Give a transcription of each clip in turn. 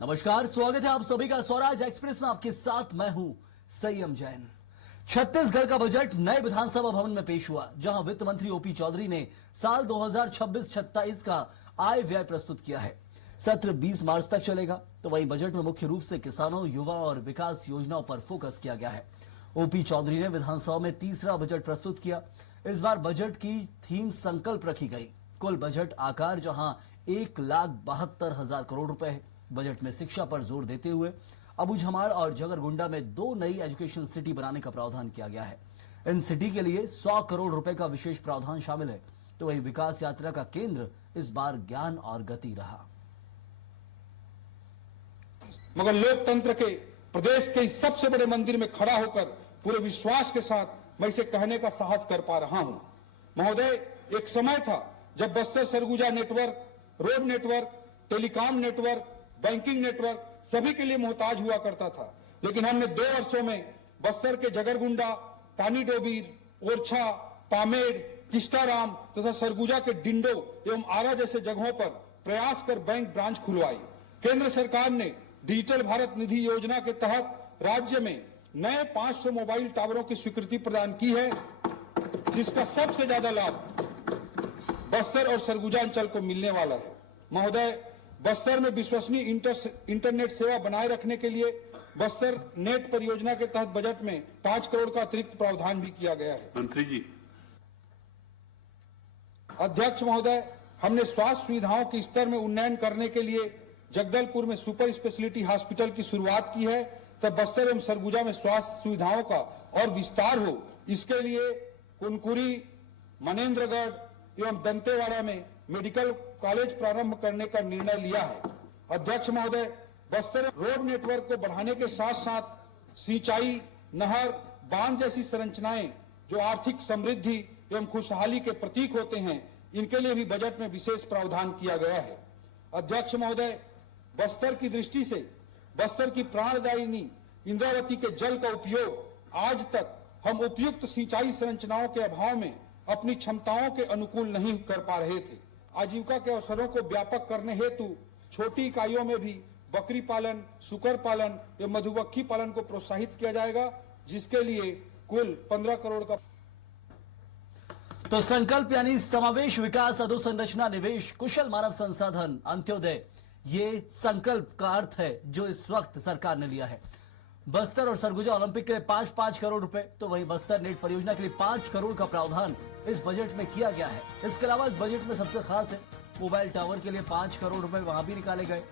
नमस्कार, स्वागत है आप सभी का स्वराज एक्सप्रेस में। आपके साथ मैं हूं संयम जैन। छत्तीसगढ़ का बजट नए विधानसभा भवन में पेश हुआ, जहां वित्त मंत्री ओपी चौधरी ने साल 2026-27 का आय व्यय प्रस्तुत किया है। सत्र 20 मार्च तक चलेगा। तो वहीं बजट में मुख्य रूप से किसानों, युवा और विकास योजनाओं पर फोकस किया गया है। ओपी चौधरी ने विधानसभा में तीसरा बजट प्रस्तुत किया। इस बार बजट की थीम संकल्प रखी गई। कुल बजट आकार जहां 1,72,000 करोड़ रुपए है। बजट में शिक्षा पर जोर देते हुए अबूझमाड़ और जगरगुंडा में 2 नई एजुकेशन सिटी बनाने का प्रावधान किया गया है। इन सिटी के लिए 100 करोड़ रुपए का विशेष प्रावधान शामिल है। तो वहीं विकास यात्रा का केंद्र इस बार ज्ञान और गति रहा। मगर लोकतंत्र के प्रदेश के इस सबसे बड़े मंदिर में खड़ा होकर पूरे विश्वास के साथ मैं इसे कहने का साहस कर पा रहा हूं। महोदय, एक समय था जब Bastar Surguja network, road network, telecom network, banking network सभी के लिए मोहताज हुआ करता था। लेकिन हमने 2 वर्षों में बस्तर के जगरगुंडा, पानीडोबीर, ओरछा, पामेड़, किस्टाराम तथा सरगुजा के डिंडो एवं आरा जैसे जगहों पर प्रयास कर बैंक ब्रांच खुलवाई। केंद्र सरकार ने डिजिटल भारत निधि योजना के तहत राज्य में नए 500 मोबाइल टावरों की स्वीकृति प्रदान की है, जिसका सबसे ज्यादा लाभ बस्तर और सरगुजा अंचल को मिलने वाला है। महोदय, बस्तर में विश्वसनीय इंटरनेट सेवा बनाए रखने के लिए बस्तर नेट परियोजना के तहत बजट में 5 करोड़ का अतिरिक्त प्रावधान भी किया गया है। मंत्री जी। अध्यक्ष महोदय, हमने स्वास्थ्य सुविधाओं के स्तर में उन्नयन करने के लिए जगदलपुर में सुपर स्पेशलिटी हॉस्पिटल की शुरुआत की है, तब बस्तर एवं सरगुजा में स्वास्थ्य सुविधाओं का और विस्तार हो, इसके लिए कुनकुरी, मनेन्द्रगढ़ एवं दंतेवाड़ा में मेडिकल कॉलेज प्रारंभ करने का निर्णय लिया है। अध्यक्ष महोदय, बस्तर रोड नेटवर्क को बढ़ाने के साथ साथ सिंचाई, नहर, बांध जैसी संरचनाएं जो आर्थिक समृद्धि एवं खुशहाली के प्रतीक होते हैं, इनके लिए भी बजट में विशेष प्रावधान किया गया है। अध्यक्ष महोदय, बस्तर की दृष्टि से बस्तर की प्राणदायिनी इंद्रावती के जल का उपयोग आज तक हम उपयुक्त सिंचाई संरचनाओं के अभाव में अपनी क्षमताओं के अनुकूल नहीं कर पा रहे थे। आजीविका के अवसरों को व्यापक करने हेतु छोटी इकाइयों में भी बकरी पालन, सुकर पालन एवं मधुमक्खी पालन को प्रोत्साहित किया जाएगा, जिसके लिए कुल 15 करोड़ का। तो संकल्प यानी समावेश, विकास, अधोसंरचना, निवेश, कुशल मानव संसाधन, अंत्योदय, ये संकल्प का अर्थ है जो इस वक्त सरकार ने लिया है। बस्तर और सरगुजा ओलंपिक के लिए 5-5 करोड़ रुपए, तो वहीं बस्तर नेट परियोजना के लिए 5 करोड़ का प्रावधान इस बजट में किया गया है। इसके अलावा इस बजट में सबसे खास है मोबाइल टावर के लिए 5 करोड़ रुपए वहां भी निकाले गए।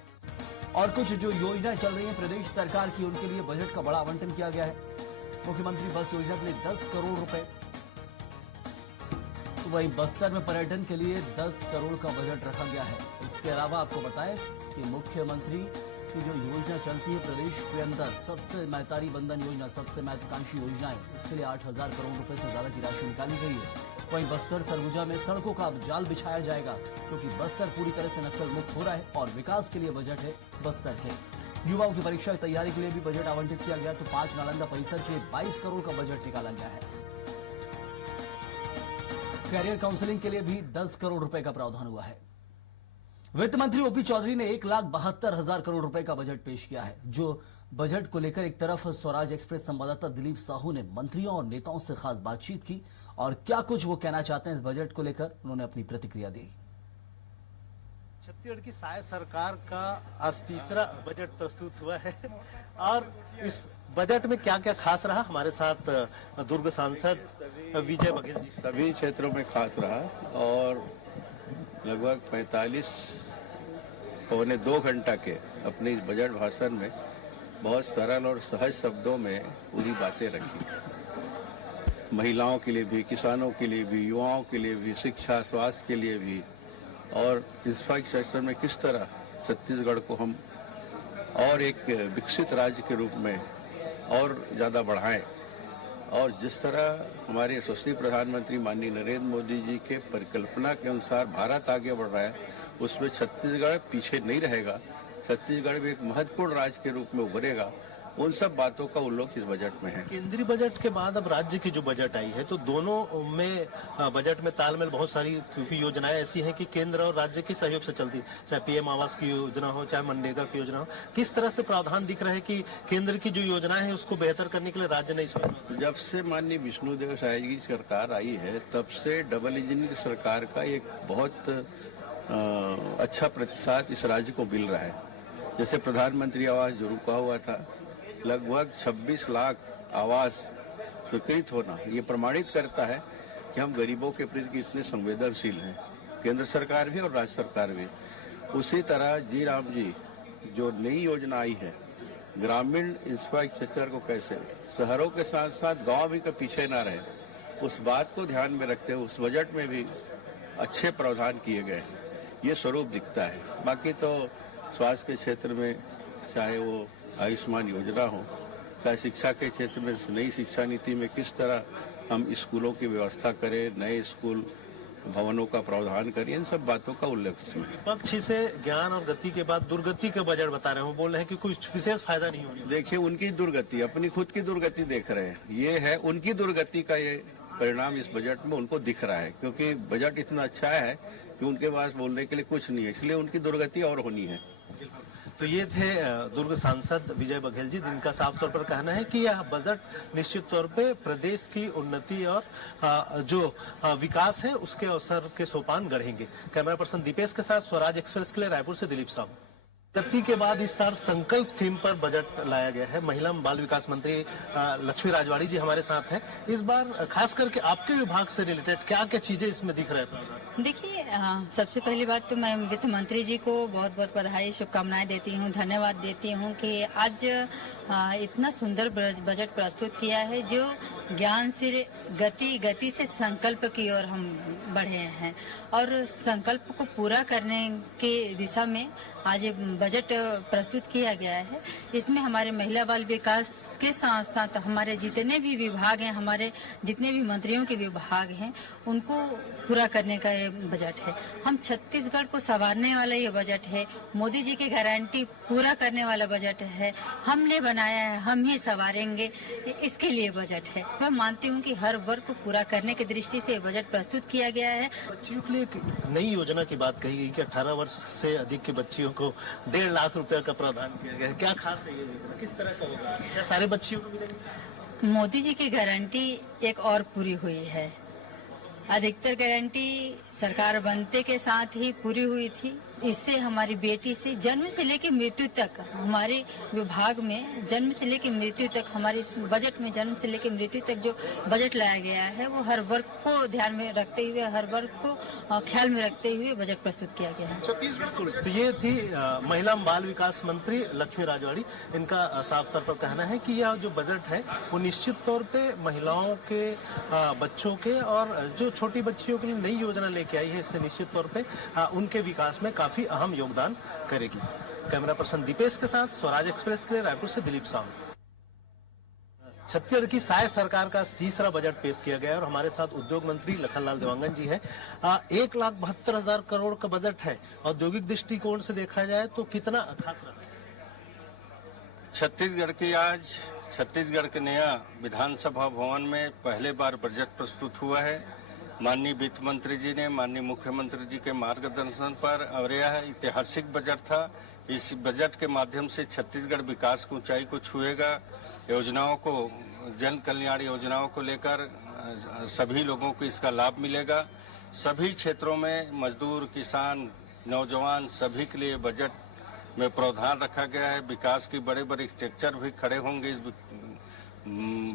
और कुछ जो योजनाएं चल रही है प्रदेश सरकार की, उनके लिए बजट का बड़ा आवंटन किया गया है। मुख्यमंत्री बस योजना के लिए 10 करोड़ रुपए, तो वहीं बस्तर में पर्यटन के लिए 10 करोड़ का बजट रखा गया है। इसके अलावा आपको बताएं कि मुख्यमंत्री की जो योजना चलती है प्रदेश के अंदर, सबसे महतारी बंधन योजना, सबसे महत्वाकांक्षी योजना है, उसके लिए 8,000 करोड़ रुपए से ज्यादा की राशि निकाली गई है। वहीं बस्तर सरगुजा में सड़कों का जाल बिछाया जाएगा, क्योंकि बस्तर पूरी तरह से नक्सल मुक्त हो रहा है और विकास के लिए बजट है बस्तर के। युवाओं की परीक्षा की तैयारी के लिए भी बजट आवंटित किया गया। तो 5 नालंदा परिसर के लिए 22 करोड़ का बजट निकाला गया है। कैरियर काउंसलिंग के लिए भी 10 करोड़ रुपए का प्रावधान हुआ है। वित्त मंत्री ओपी चौधरी ने 1,72,000 करोड़ रुपए का बजट पेश किया है। जो बजट को लेकर एक तरफ स्वराज एक्सप्रेस संवाददाता दिलीप साहू ने मंत्रियों और नेताओं से खास बातचीत की, और क्या कुछ वो कहना चाहते हैं इस बजट को लेकर, उन्होंने अपनी प्रतिक्रिया दी। छत्तीसगढ़ की शायद सरकार का आज तीसरा बजट प्रस्तुत हुआ है, और इस बजट में क्या क्या खास रहा, हमारे साथ दुर्ग सांसद विजय बघेल जी। सभी क्षेत्रों में खास रहा और लगभग 45-2 घंटा के अपने इस बजट भाषण में बहुत सरल और सहज शब्दों में पूरी बातें रखी। महिलाओं के लिए भी, किसानों के लिए भी, युवाओं के लिए भी, शिक्षा, स्वास्थ्य के लिए भी, और इंफ्रास्ट्रक्चर में किस तरह छत्तीसगढ़ को हम और एक विकसित राज्य के रूप में और ज़्यादा बढ़ाएं, और जिस तरह हमारे यशस्वी प्रधानमंत्री माननीय नरेंद्र मोदी जी के परिकल्पना के अनुसार भारत आगे बढ़ रहा है, उसमें छत्तीसगढ़ पीछे नहीं रहेगा। छत्तीसगढ़ भी एक महत्वपूर्ण राज्य के रूप में उभरेगा उन सब बातों का उल्लेख इस बजट में है। केंद्रीय बजट के बाद अब राज्य की जो बजट आई है तो दोनों में बजट में तालमेल बहुत सारी, क्योंकि योजनाएं ऐसी हैं कि केंद्र और राज्य के सहयोग से चलती, चाहे पीएम आवास की योजना हो, चाहे मनरेगा की योजना हो। किस तरह से प्रावधान दिख रहे हैं कि केंद्र की जो योजनाएं है उसको बेहतर करने के लिए राज्य ने इसमें? जब से माननीय विष्णुदेव साय जी की सरकार आई है तब से डबल इंजन की सरकार का एक बहुत अच्छा प्रतिसाद इस राज्य को मिल रहा है। जैसे प्रधानमंत्री आवास जो रुका हुआ था, लगभग 26 लाख आवास स्वीकृत होना ये प्रमाणित करता है कि हम गरीबों के प्रति कितने संवेदनशील हैं, केंद्र सरकार भी और राज्य सरकार भी। उसी तरह जी राम जी जो नई योजना आई है, ग्रामीण इंफ्रास्ट्रक्चर को कैसे शहरों के साथ साथ गांव भी के पीछे ना रहे, उस बात को ध्यान में रखते हुए उस बजट में भी अच्छे प्रावधान किए गए हैं। ये स्वरूप दिखता है। बाकी तो स्वास्थ्य के क्षेत्र में चाहे वो आयुष्मान योजना हो, चाहे शिक्षा के क्षेत्र में नई शिक्षा नीति में किस तरह हम स्कूलों की व्यवस्था करें, नए स्कूल भवनों का प्रावधान करें, इन सब बातों का उल्लेख इसमें। पक्ष से ज्ञान और गति के बाद दुर्गति का बजट बता रहे हो, बोल रहे हैं कि कुछ विशेष फायदा नहीं होने। देखिए उनकी दुर्गति, अपनी खुद की दुर्गति देख रहे हैं, ये है उनकी दुर्गति का ये परिणाम इस बजट में उनको दिख रहा है, क्योंकि बजट इतना अच्छा है कि उनके पास बोलने के लिए कुछ नहीं है, इसलिए उनकी दुर्गति और होनी है। तो ये थे दुर्ग सांसद विजय बघेल जी, जिनका साफ तौर पर कहना है कि यह बजट निश्चित तौर पे प्रदेश की उन्नति और जो विकास है उसके अवसर के सोपान गढ़ेंगे। कैमरा पर्सन दीपेश के साथ स्वराज एक्सप्रेस के लिए रायपुर से दिलीप साहू। गति के बाद इस साल संकल्प थीम पर बजट लाया गया है। महिला बाल विकास मंत्री लक्ष्मी राजवाड़ी जी हमारे साथ हैं। इस बार खास करके आपके विभाग से रिलेटेड क्या क्या चीजें इसमें दिख रहे हैं? देखिए, सबसे पहली बात तो मैं वित्त मंत्री जी को बहुत बहुत बधाई, शुभकामनाएं देती हूँ, धन्यवाद देती हूँ कि आज इतना सुंदर बजट प्रस्तुत किया है जो ज्ञान से गति से संकल्प की ओर हम बढ़े हैं और संकल्प को पूरा करने के दिशा में आज बजट प्रस्तुत किया गया है। इसमें हमारे महिला बाल विकास के साथ साथ हमारे जितने भी विभाग हैं, हमारे जितने भी मंत्रियों के विभाग हैं, उनको पूरा करने का ये बजट है। हम छत्तीसगढ़ को संवारने वाला ये बजट है। मोदी जी की गारंटी पूरा करने वाला बजट है। हमने बनाया है, हम ही संवारेंगे, इसके लिए बजट है। मैं मानती हूँ कि हर वर्ग को पूरा करने की दृष्टि से ये बजट प्रस्तुत किया गया है। बच्चियों के लिए एक नई योजना की बात कही गई कि 18 वर्ष से अधिक के बच्चियों को 1.5 लाख रुपए का प्रावधान किया गया है। क्या खास है ये योजना, किस तरह का होगा, क्या सारे बच्चियों को मिलेगा? मोदी जी की गारंटी एक और पूरी हुई है। अधिकतर गारंटी सरकार बनते के साथ ही पूरी हुई थी। इससे हमारी बेटी से जन्म से लेकर मृत्यु तक, हमारे विभाग में जन्म से लेकर मृत्यु तक, हमारे इस बजट में जन्म से लेकर मृत्यु तक जो बजट लाया गया है वो हर वर्ग को ध्यान में रखते हुए, हर वर्ग को ख्याल में रखते हुए बजट प्रस्तुत किया गया है। छत्तीसगढ़। तो ये थी महिला बाल विकास मंत्री लक्ष्मी राजवाड़ी। इनका साफ तौर पर कहना है कि यह जो बजट है वो निश्चित तौर पे महिलाओं के, बच्चों के और जो छोटी बच्चियों के लिए नई योजना लेके आई है, इससे निश्चित तौर पे उनके विकास में काफी अहम योगदान करेगी। कैमरा पर्सन दीपेश के साथ स्वराज एक्सप्रेस के लिए रायपुर से दिलीप साहू। छत्तीसगढ़ की साय सरकार का तीसरा बजट पेश किया गया है और हमारे साथ उद्योग मंत्री लखनलाल देवांगन जी है। 1,72,000 करोड़ का बजट है। औद्योगिक दृष्टिकोण से देखा जाए तो कितना खास रहा? छत्तीसगढ़ के नया विधानसभा भवन में पहले बार बजट प्रस्तुत हुआ है। माननीय वित्त मंत्री जी ने माननीय मुख्यमंत्री जी के मार्गदर्शन पर, और यह ऐतिहासिक बजट था। इस बजट के माध्यम से छत्तीसगढ़ विकास की ऊंचाई को छुएगा। योजनाओं को, जन कल्याण योजनाओं को लेकर सभी लोगों को इसका लाभ मिलेगा। सभी क्षेत्रों में मजदूर, किसान, नौजवान सभी के लिए बजट में प्रावधान रखा गया है। विकास की बड़े बड़े स्ट्रक्चर भी खड़े होंगे इस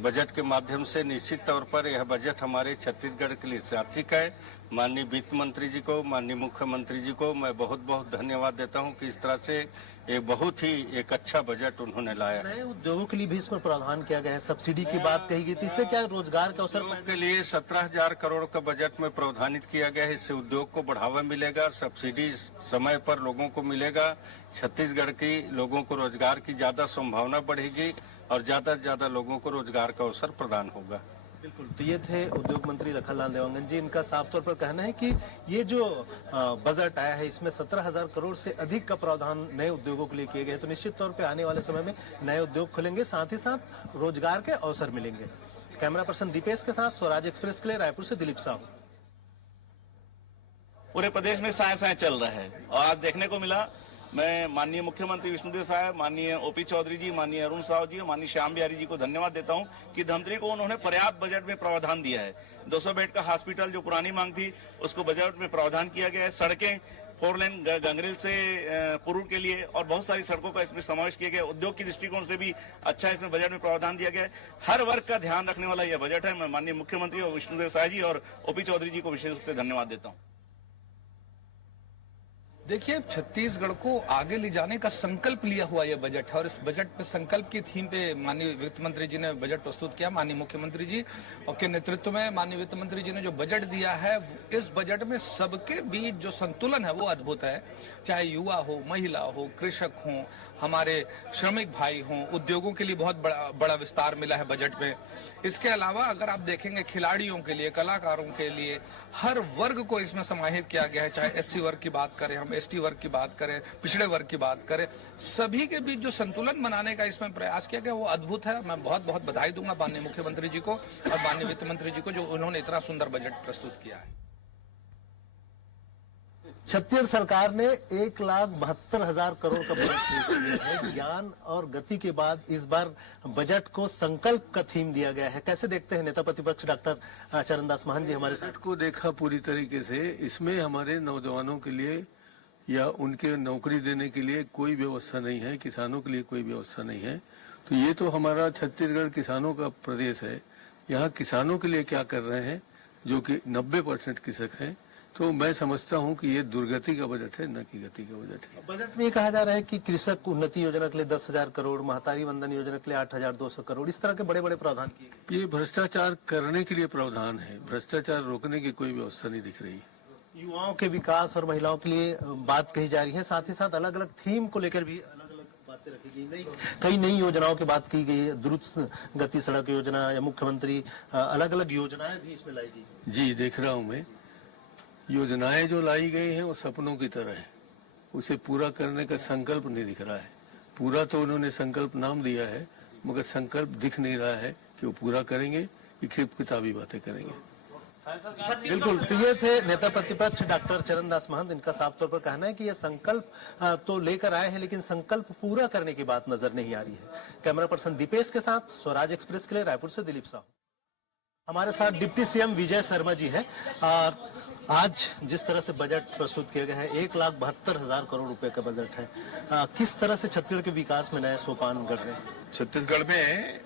बजट के माध्यम से। निश्चित तौर पर यह बजट हमारे छत्तीसगढ़ के लिए ऐतिहासिक है। माननीय वित्त मंत्री जी को, माननीय मुख्यमंत्री जी को मैं बहुत बहुत धन्यवाद देता हूं कि इस तरह से एक बहुत ही एक अच्छा बजट उन्होंने लाया। नए उद्योगों के लिए भी इसमें प्रावधान किया गया है। सब्सिडी की बात कही गई थी, इससे क्या रोजगार का अवसर के लिए 17,000 करोड़ का बजट में प्रावधानित किया गया है। इससे उद्योग को बढ़ावा मिलेगा, सब्सिडी समय पर लोगों को मिलेगा। छत्तीसगढ़ की लोगों को रोजगार की ज्यादा संभावना बढ़ेगी और ज्यादा से ज्यादा लोगों को रोजगार का अवसर प्रदान होगा। बिल्कुल, तो ये थे उद्योग मंत्री लखनलाल देवांगन जी। इनका साफ तौर पर कहना है कि ये जो बजट आया है इसमें 17,000 करोड़ से अधिक का प्रावधान नए उद्योगों के लिए किए गए, तो निश्चित तौर पे आने वाले समय में नए उद्योग खुलेंगे, साथ ही साथ रोजगार के अवसर मिलेंगे। कैमरा पर्सन दीपेश के साथ स्वराज एक्सप्रेस के लिए रायपुर से दिलीप साहू। पूरे प्रदेश में साए साए चल रहा है और आज देखने को मिला, मैं माननीय मुख्यमंत्री विष्णुदेव साहब, माननीय ओपी चौधरी जी, माननीय अरुण साहू जी और माननीय श्याम बिहारी जी को धन्यवाद देता हूं कि धमतरी को उन्होंने पर्याप्त बजट में प्रावधान दिया है। 200 बेड का हॉस्पिटल जो पुरानी मांग थी उसको बजट में प्रावधान किया गया है। सड़कें 4 लेन गंगरेल से पुरूर के लिए और बहुत सारी सड़कों का इसमें समावेश किया गया। उद्योग की दृष्टिकोण से भी अच्छा इसमें बजट में प्रावधान दिया गया है। हर वर्ग का ध्यान रखने वाला यह बजट है। मैं माननीय मुख्यमंत्री और विष्णुदेव साय जी और ओपी चौधरी जी को विशेष रूप से धन्यवाद देता हूँ। देखिए, छत्तीसगढ़ को आगे ले जाने का संकल्प लिया हुआ यह बजट है और इस बजट पे संकल्प की थीम पे माननीय वित्त मंत्री जी ने बजट प्रस्तुत किया। माननीय मुख्यमंत्री जी के नेतृत्व में माननीय वित्त मंत्री जी ने जो बजट दिया है, इस बजट में सबके बीच जो संतुलन है वो अद्भुत है। चाहे युवा हो, महिला हो, कृषक हो, हमारे श्रमिक भाई हों, उद्योगों के लिए बहुत बड़ा विस्तार मिला है बजट में। इसके अलावा अगर आप देखेंगे खिलाड़ियों के लिए, कलाकारों के लिए, हर वर्ग को इसमें समाहित किया गया है। चाहे एससी वर्ग की बात करें, हम एसटी वर्ग की बात करें, पिछड़े वर्ग की बात करें, सभी के बीच जो संतुलन बनाने का इसमें प्रयास किया गया वो अद्भुत है। मैं बहुत बहुत बधाई दूंगा माननीय मुख्यमंत्री जी को और माननीय वित्त मंत्री जी को जो उन्होंने इतना सुंदर बजट प्रस्तुत किया है। छत्तीसगढ़ सरकार ने 1,72,000 करोड़ का बजट पेश किया है। ज्ञान और गति के बाद इस बार बजट को संकल्प का थीम दिया गया है। कैसे देखते हैं नेता प्रतिपक्ष डॉक्टर चरणदास महंत जी हमारे साथ? बजट को देखा पूरी तरीके से, इसमें हमारे नौजवानों के लिए या उनके नौकरी देने के लिए कोई व्यवस्था नहीं है, किसानों के लिए कोई व्यवस्था नहीं है। तो ये तो हमारा छत्तीसगढ़ किसानों का प्रदेश है। यहाँ किसानों के लिए क्या कर रहे हैं, जो कि 90% कृषक हैं। तो मैं समझता हूं कि ये दुर्गति का बजट है, न कि गति का बजट है। बजट में ये कहा जा रहा है कि कृषक उन्नति योजना के लिए 10,000 करोड़, महतारी वंदन योजना के लिए 8,200 करोड़, इस तरह के बड़े बड़े प्रावधान किए गए। ये भ्रष्टाचार करने के लिए प्रावधान है, भ्रष्टाचार रोकने की कोई व्यवस्था नहीं दिख रही। युवाओं के विकास और महिलाओं के लिए बात कही जा रही है, साथ ही साथ अलग अलग थीम को लेकर भी अलग अलग बातें रखी गई। कई नई योजनाओं की बात की गई है, द्रुत गति सड़क योजना या मुख्यमंत्री अलग अलग योजनाएं भी इसमें लाई गई। जी, देख रहा हूं मैं। योजनाएं जो लाई गई हैं वो सपनों की तरह है, उसे पूरा करने का संकल्प नहीं दिख रहा है। पूरा तो उन्होंने संकल्प नाम दिया है, मगर संकल्प दिख नहीं रहा है कि वो पूरा करेंगे कि सिर्फ किताबी बातें करेंगे। बिल्कुल, तो ये थे नेता प्रतिपक्ष डॉक्टर चरणदास महंत। इनका साफ तौर पर कहना है कि ये संकल्प तो लेकर आए हैं, लेकिन संकल्प पूरा करने की बात नजर नहीं आ रही है। कैमरा पर्सन दीपेश के साथ स्वराज एक्सप्रेस के लिए रायपुर से दिलीप साहू। हमारे साथ डिप्टी सीएम विजय शर्मा जी हैं और आज जिस तरह से बजट प्रस्तुत किया गया है, 1,72,000 करोड़ रुपए का बजट है, किस तरह से छत्तीसगढ़ के विकास में नए सोपान गढ़ रहे हैं? छत्तीसगढ़ में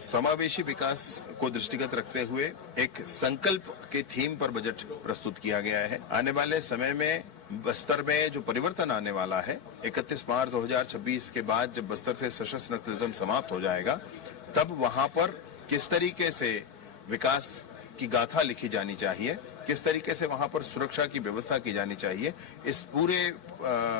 समावेशी विकास को दृष्टिगत रखते हुए एक संकल्प के थीम पर बजट प्रस्तुत किया गया है। आने वाले समय में बस्तर में जो परिवर्तन आने वाला है, 31 मार्च 2026 के बाद जब बस्तर से सशस्त्र नक्सलिज्म समाप्त हो जाएगा, तब वहां पर किस तरीके से विकास की गाथा लिखी जानी चाहिए, किस तरीके से वहां पर सुरक्षा की व्यवस्था की जानी चाहिए, इस पूरे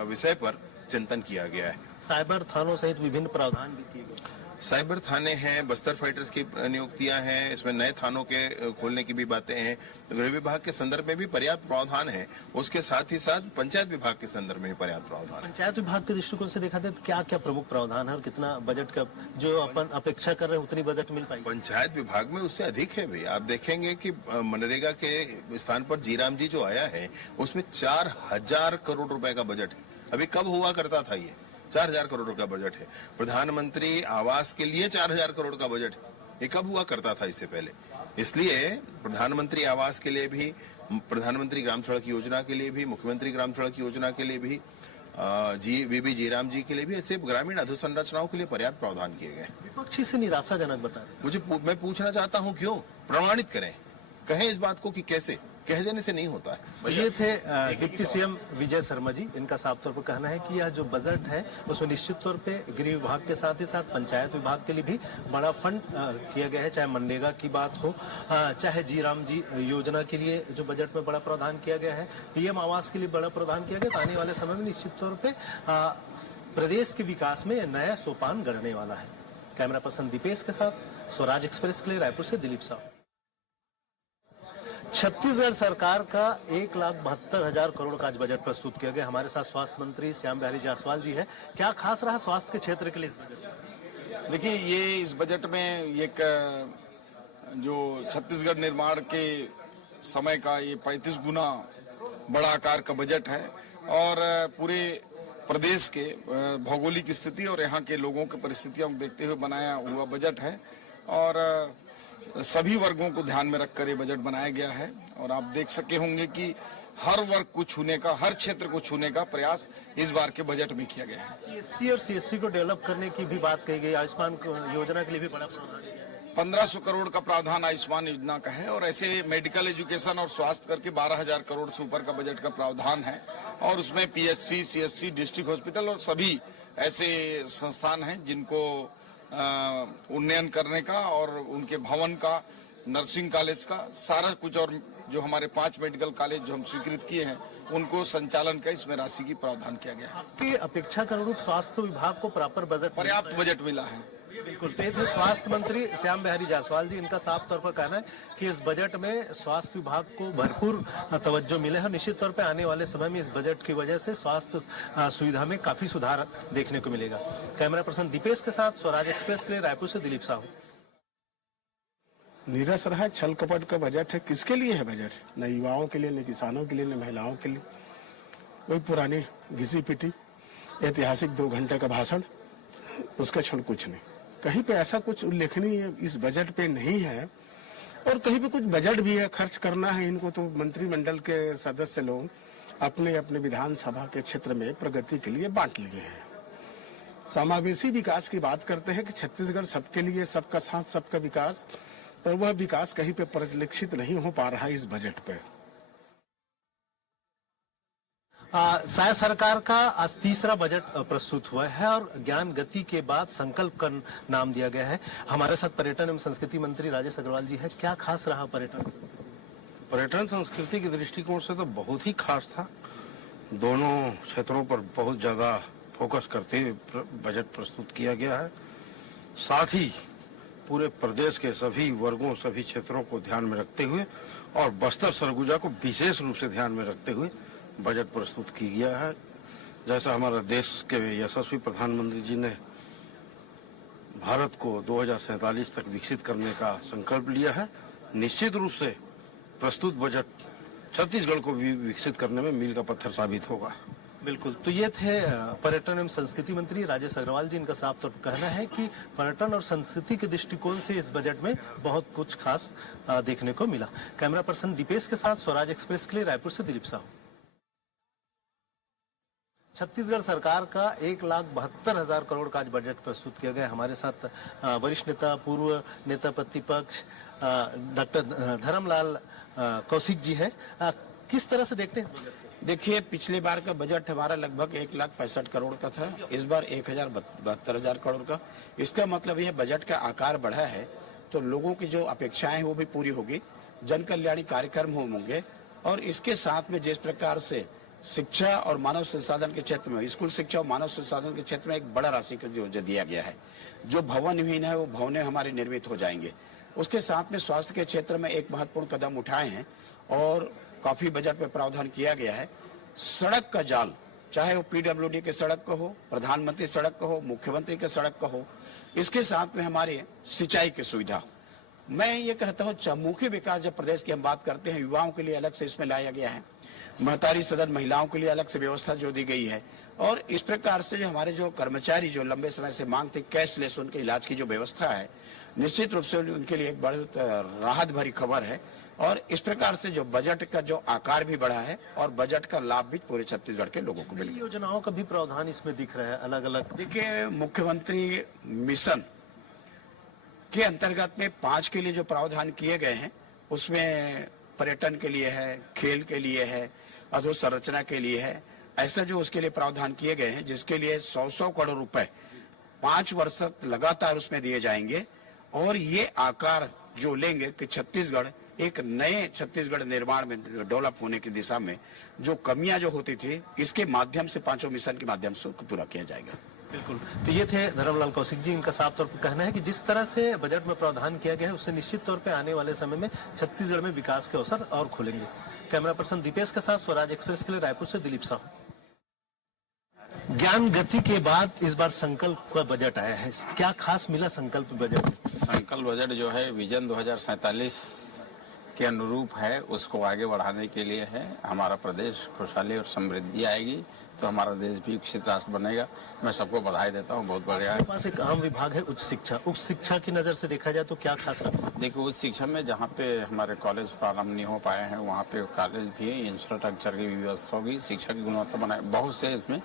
विषय पर चिंतन किया गया है। साइबर थानों सहित विभिन्न प्रावधान भी किए गए। साइबर थाने हैं, बस्तर फाइटर्स की नियुक्तियां हैं, इसमें नए थानों के खोलने की भी बातें हैं। गृह विभाग के संदर्भ में भी पर्याप्त प्रावधान है, उसके साथ ही साथ पंचायत विभाग के संदर्भ में भी पर्याप्त प्रावधान है। पंचायत विभाग के दृष्टिकोण से देखा जाए तो क्या क्या प्रमुख प्रावधान है और कितना बजट का जो अपन अपेक्षा कर रहे हैं उतनी बजट मिल पाएगी? पंचायत विभाग में उससे अधिक है भाई। आप देखेंगे कि मनरेगा के स्थान पर जीराम जी जो आया है, उसमें 4,000 करोड़ रुपए का बजट है। अभी कब हुआ करता था ये? 4,000 करोड़ का बजट है। प्रधानमंत्री आवास के लिए 4,000 करोड़ का बजट है, ये कब हुआ करता था इससे पहले? इसलिए प्रधानमंत्री आवास के लिए भी, प्रधानमंत्री ग्राम सड़क योजना के लिए भी, मुख्यमंत्री ग्राम सड़क योजना के लिए भी, वीबी जीराम जी के लिए भी, ऐसे ग्रामीण अधोसंरचनाओं के लिए पर्याप्त प्रावधान किए गए। विपक्षी से निराशाजनक बता रहे। मैं पूछना चाहता हूं क्यों? प्रमाणित करें, कहें इस बात को कि कैसे, कह देने से नहीं होता है। ये थे डिप्टी सीएम विजय शर्मा जी। इनका साफ तौर पर कहना है कि यह जो बजट है उसमें निश्चित तौर पे गृह विभाग के साथ ही साथ पंचायत विभाग के लिए भी बड़ा फंड किया गया है। चाहे मनरेगा की बात हो, चाहे जीराम जी योजना के लिए जो बजट में बड़ा प्रावधान किया गया है, पीएम आवास के लिए बड़ा प्रावधान किया गया। तो आने वाले समय में निश्चित तौर पर प्रदेश के विकास में नया सोपान गढ़ने वाला है। कैमरा पर्सन दीपेश के साथ स्वराज एक्सप्रेस के लिए रायपुर से दिलीप साहू। छत्तीसगढ़ सरकार का 1,72,000 करोड़ का आज बजट प्रस्तुत किया गया। हमारे साथ स्वास्थ्य मंत्री श्याम बिहारी जायसवाल जी है। क्या खास रहा स्वास्थ्य के क्षेत्र के लिए इस बजट? देखिए, ये इस बजट में एक जो छत्तीसगढ़ निर्माण के समय का ये 35 गुना बड़ा आकार का बजट है और पूरे प्रदेश के भौगोलिक स्थिति और यहाँ के लोगों की परिस्थितियों को देखते हुए बनाया हुआ बजट है और सभी वर्गों को ध्यान में रखकर ये बजट बनाया गया है। और आप देख सके होंगे कि हर वर्ग को छूने का, हर क्षेत्र को छूने का प्रयास इस बार के बजट में किया गया है। एससी और सीएससी को डेवलप करने की भी बात कही गई। आयुष्मान योजना के लिए भी बड़ा प्रावधान 1500 करोड़ का प्रावधान आयुष्मान योजना का है और ऐसे मेडिकल एजुकेशन और स्वास्थ्य करके 12,000 करोड़ से ऊपर का बजट का प्रावधान है और उसमें पीएचसी, सीएचसी, डिस्ट्रिक्ट हॉस्पिटल और सभी ऐसे संस्थान हैं जिनको उन्नयन करने का और उनके भवन का, नर्सिंग कॉलेज का, सारा कुछ और जो हमारे 5 मेडिकल कॉलेज जो हम स्वीकृत किए हैं उनको संचालन का इसमें राशि की प्रावधान किया गया है। आपकी अपेक्षा के अनुरूप स्वास्थ्य विभाग को प्रॉपर बजट पर्याप्त बजट मिला है। बिल्कुल। तो ये स्वास्थ्य मंत्री श्याम बिहारी जायसवाल जी, इनका साफ तौर पर कहना है कि इस बजट में स्वास्थ्य विभाग को भरपूर तवज्जो मिले है। निश्चित तौर पर आने वाले समय में इस बजट की वजह से स्वास्थ्य सुविधा में काफी सुधार देखने को मिलेगा। कैमरा पर्सन दीपेश के साथ स्वराज एक्सप्रेस के लिए रायपुर से दिलीप साहू। नीरस रहा, छल कपट का बजट है। किसके लिए है बजट? न युवाओं के लिए, न किसानों के लिए, न महिलाओं के लिए। वही पुरानी घिसी पिटी ऐतिहासिक 2 घंटे का भाषण, उसका क्षण कुछ नहीं। कहीं पे ऐसा कुछ उल्लेखनीय इस बजट पे नहीं है और कहीं पे कुछ बजट भी है, खर्च करना है इनको तो मंत्रिमंडल के सदस्य लोग अपने अपने विधानसभा के क्षेत्र में प्रगति के लिए बांट लिए हैं। समावेशी विकास की बात करते हैं कि छत्तीसगढ़ सबके लिए, सबका साथ, सबका विकास, पर वह विकास कहीं पे परिलक्षित नहीं हो पा रहा है इस बजट पे। शायद सरकार का आज तीसरा बजट प्रस्तुत हुआ है और ज्ञान गति के बाद संकल्प का नाम दिया गया है। हमारे साथ पर्यटन एवं संस्कृति मंत्री राजेश अग्रवाल जी है। क्या खास रहा पर्यटन संस्कृति के दृष्टिकोण से तो बहुत ही खास था। दोनों क्षेत्रों पर बहुत ज्यादा फोकस करते हुए बजट प्रस्तुत किया गया है। साथ ही पूरे प्रदेश के सभी वर्गों, सभी क्षेत्रों को ध्यान में रखते हुए और बस्तर सरगुजा को विशेष रूप से ध्यान में रखते हुए बजट प्रस्तुत किया गया है। जैसा हमारा देश के यशस्वी प्रधानमंत्री जी ने भारत को 2047 तक विकसित करने का संकल्प लिया है, निश्चित रूप से प्रस्तुत बजट छत्तीसगढ़ को भी विकसित करने में मील का पत्थर साबित होगा। बिल्कुल। तो ये थे पर्यटन एवं संस्कृति मंत्री राजेश अग्रवाल जी। इनका साफ तौर पर कहना है कि पर्यटन और संस्कृति के दृष्टिकोण से इस बजट में बहुत कुछ खास देखने को मिला। कैमरा पर्सन दीपेश के साथ स्वराज एक्सप्रेस के लिए रायपुर से दिलीप साहू। छत्तीसगढ़ सरकार का 1,72,000 करोड़ का आज बजट प्रस्तुत किया गया। हमारे साथ वरिष्ठ नेता, पूर्व नेता प्रतिपक्ष डॉक्टर धर्मलाल कौशिक जी हैं। किस तरह से देखते हैं इस बजट? देखिए, पिछले बार का बजट हमारा लगभग 1,65,000 करोड़ का था, इस बार 1,72,000 करोड़ का। इसका मतलब यह बजट का आकार बढ़ा है तो लोगों की जो अपेक्षाएं वो भी पूरी होगी, जन कल्याणी कार्यक्रम होंगे और इसके साथ में जिस प्रकार से शिक्षा और मानव संसाधन के क्षेत्र में, स्कूल शिक्षा और मानव संसाधन के क्षेत्र में एक बड़ा राशि का जो दिया गया है। जो भवनहीन है वो भवनें हमारे निर्मित हो जाएंगे। उसके साथ में स्वास्थ्य के क्षेत्र में एक महत्वपूर्ण कदम उठाए हैं और काफी बजट में प्रावधान किया गया है। सड़क का जाल, चाहे वो पीडब्ल्यूडी के सड़क का हो, प्रधानमंत्री सड़क का हो, मुख्यमंत्री के सड़क का हो, इसके साथ में हमारे सिंचाई की सुविधा। मैं ये कहता हूँ चहुमुखी विकास जब प्रदेश की हम बात करते हैं, युवाओं के लिए अलग से इसमें लाया गया है, महतारी सदन महिलाओं के लिए अलग से व्यवस्था जो दी गई है और इस प्रकार से जो हमारे जो कर्मचारी जो लंबे समय से मांग थे कैशलेस उनके इलाज की जो व्यवस्था है, निश्चित रूप से उनके लिए एक बड़ी राहत भरी खबर है। और इस प्रकार से जो बजट का जो आकार भी बढ़ा है और बजट का लाभ भी पूरे छत्तीसगढ़ के लोगों को मिलेगा। योजनाओं का भी प्रावधान इसमें दिख रहा है अलग अलग। देखिए, मुख्यमंत्री मिशन के अंतर्गत में 5 के लिए जो प्रावधान किए गए हैं उसमें पर्यटन के लिए है, खेल के लिए है, अधोसंरचना के लिए है, ऐसा जो उसके लिए प्रावधान किए गए हैं जिसके लिए 100 करोड़ रुपए 5 वर्ष तक लगातार उसमें दिए जाएंगे। और ये आकार जो लेंगे कि छत्तीसगढ़ एक नए छत्तीसगढ़ निर्माण में डेवलप होने की दिशा में जो कमियां जो होती थी, इसके माध्यम से 5 मिशन के माध्यम से उसको पूरा किया जाएगा। बिल्कुल। तो ये थे धर्मलाल कौशिक जी। इनका साफ तौर पर कहना है कि जिस तरह से बजट में प्रावधान किया गया है उससे निश्चित तौर पे आने वाले समय में छत्तीसगढ़ में विकास के अवसर और खुलेंगे। कैमरा पर्सन दीपेश के साथ स्वराज एक्सप्रेस के लिए रायपुर से दिलीप साहू। ज्ञान गति के बाद इस बार संकल्प का बजट आया है, क्या खास मिला संकल्प बजट? संकल्प बजट जो है विजन 2047 के अनुरूप है, उसको आगे बढ़ाने के लिए है। हमारा प्रदेश खुशहाली और समृद्धि आएगी तो हमारा देश भी विकसित राष्ट्र बनेगा। मैं सबको बधाई देता हूँ, बहुत बढ़िया है। हमारे पास एक अहम विभाग है उच्च शिक्षा। उच्च शिक्षा की नजर से देखा जाए तो क्या खास रखा? देखिए, उच्च शिक्षा में जहाँ पे हमारे कॉलेज प्रारंभ नहीं हो पाए हैं वहाँ पे कॉलेज भी, इंफ्रास्ट्रक्चर की भी व्यवस्था होगी, शिक्षा की गुणवत्ता बनाए, बहुत से इसमें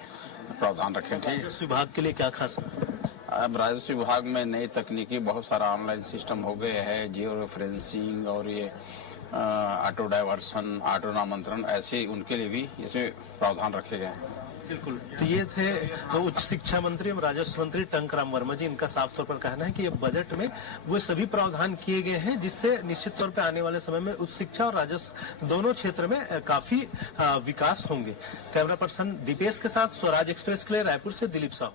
प्रावधान रखे। ठीक है, राजस्व विभाग के लिए क्या खास? अब राजस्व विभाग में नई तकनीकी बहुत सारा ऑनलाइन सिस्टम हो गए हैं, जियो रेफरेंसिंग और ये ऑटो डाइवर्सन, ऑटो नामांतरण, ऐसे उनके लिए भी इसमें प्रावधान रखे गए हैं। बिल्कुल। तो ये थे उच्च शिक्षा मंत्री एवं राजस्व मंत्री टंकराम वर्मा जी। इनका साफ तौर पर कहना है कि ये बजट में वो सभी प्रावधान किए गए हैं जिससे निश्चित तौर पर आने वाले समय में उच्च शिक्षा और राजस्व दोनों क्षेत्र में काफी विकास होंगे। कैमरा पर्सन दीपेश के साथ स्वराज एक्सप्रेस के लिए रायपुर से दिलीप साहू।